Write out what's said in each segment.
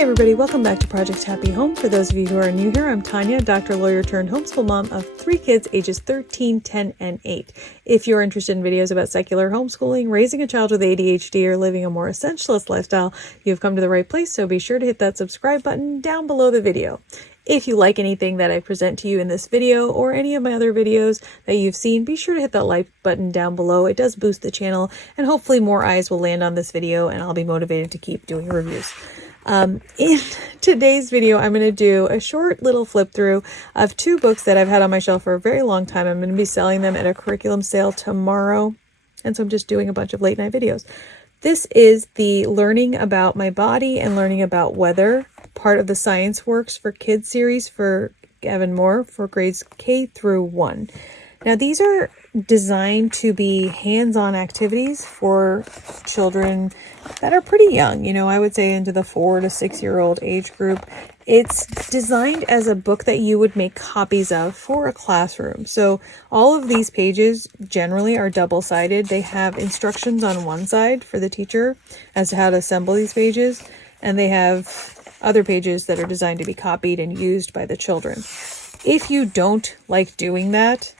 Hi everybody, welcome back to Project Happy Home. For those of you who are new here, I'm Tanya, doctor, lawyer turned homeschool mom of 3 kids ages 13, 10, and 8. If you're interested in videos about secular homeschooling, raising a child with ADHD, or living a more essentialist lifestyle, you've come to the right place, so be sure to hit that subscribe button down below the video. If you like anything that I present to you in this video or any of my other videos that you've seen, be sure to hit that like button down below. It does boost the channel, and hopefully more eyes will land on this video and I'll be motivated to keep doing reviews. In today's video, I'm going to do a short little flip through of 2 books that I've had on my shelf for a very long time. I'm going to be selling them at a curriculum sale tomorrow, and so I'm just doing a bunch of late night videos. This is the Learning About My Body and Learning About Weather, part of the Science Works for Kids series for Evan-Moor for grades K through 1. Now, these are designed to be hands-on activities for children that are pretty young, I would say into the 4 to 6-year-old age group. It's designed as a book that you would make copies of for a classroom. So all of these pages generally are double-sided. They have instructions on one side for the teacher as to how to assemble these pages, and they have other pages that are designed to be copied and used by the children. If you don't like doing that,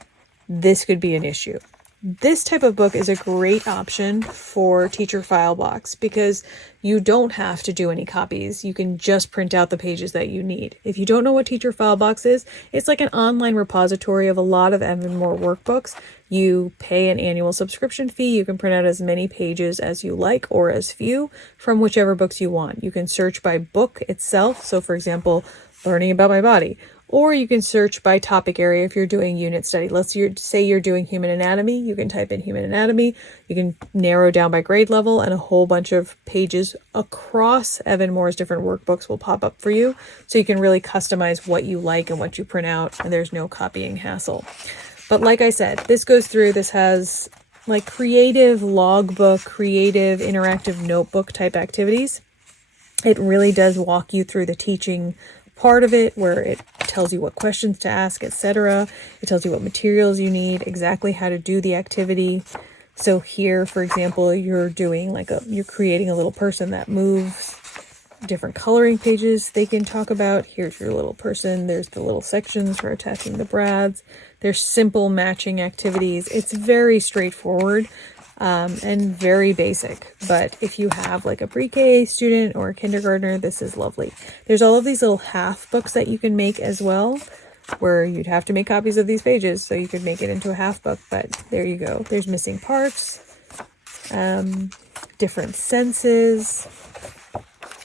this could be an issue. This type of book is a great option for Teacher File Box because you don't have to do any copies. You can just print out the pages that you need. If you don't know what Teacher File Box is, it's like an online repository of a lot of Evan-Moor workbooks. You pay an annual subscription fee. You can print out as many pages as you like or as few from whichever books you want. You can search by book itself. So for example, Learning About My Body. Or you can search by topic area if you're doing unit study. Let's say you're doing human anatomy. You can type in human anatomy. You can narrow down by grade level, and a whole bunch of pages across Evan-Moor's different workbooks will pop up for you. So you can really customize what you like and what you print out, and there's no copying hassle. But like I said, this goes through, this has like creative logbook, creative interactive notebook type activities. It really does walk you through the teaching part of it, where it tells you what questions to ask, etc. It tells you what materials you need, exactly how to do the activity. So here, for example, you're creating a little person that moves. Different coloring pages they can talk about. Here's your little person. There's the little sections for attaching the brads. There's simple matching activities. It's very straightforward. And very basic, but if you have like a pre-K student or a kindergartner, this is lovely. There's all of these little half books that you can make as well, where you'd have to make copies of these pages, so you could make it into a half book, but there you go. There's missing parts, different senses,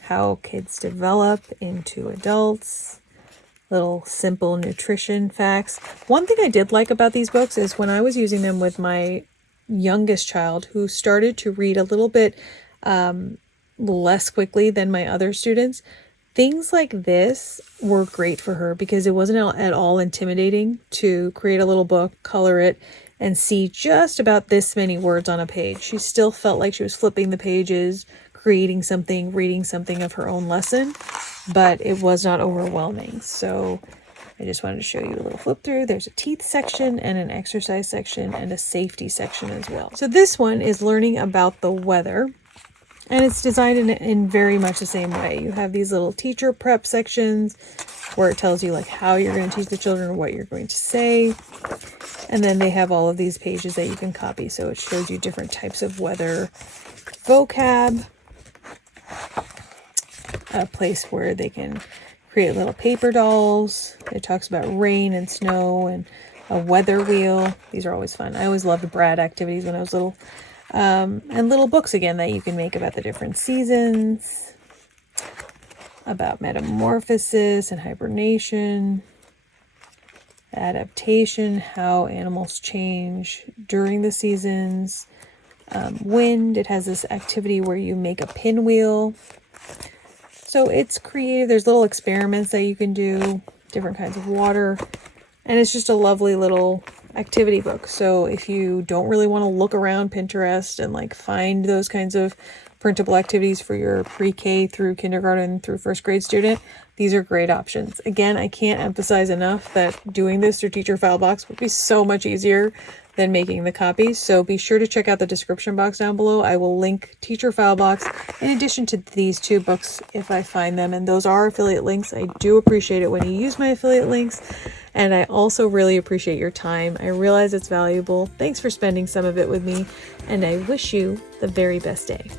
how kids develop into adults, little simple nutrition facts. One thing I did like about these books is when I was using them with my youngest child, who started to read a little bit less quickly than my other students, things like this were great for her because it wasn't at all intimidating to create a little book, color it, and see just about this many words on a page. She still felt like she was flipping the pages, creating something, reading something of her own lesson, but it was not overwhelming. So I just wanted to show you a little flip through. There's a teeth section and an exercise section and a safety section as well. So this one is Learning About the Weather, and it's designed in very much the same way. You have these little teacher prep sections where it tells you like how you're going to teach the children, what you're going to say. And then they have all of these pages that you can copy. So it shows you different types of weather vocab, a place where they can create little paper dolls. It talks about rain and snow and a weather wheel. These are always fun. I always loved Brad activities when I was little. And little books again that you can make about the different seasons, about metamorphosis and hibernation, adaptation, how animals change during the seasons, wind. It has this activity where you make a pinwheel. So it's creative. There's little experiments that you can do, different kinds of water, and it's just a lovely little activity book. So if you don't really want to look around Pinterest and like find those kinds of printable activities for your pre-K through kindergarten through first grade student, these are great options. Again, I can't emphasize enough that doing this through Teacher File Box would be so much easier than making the copies. So be sure to check out the description box down below. I will link Teacher File Box in addition to these two books if I find them. And those are affiliate links. I do appreciate it when you use my affiliate links. And I also really appreciate your time. I realize it's valuable. Thanks for spending some of it with me. And I wish you the very best day.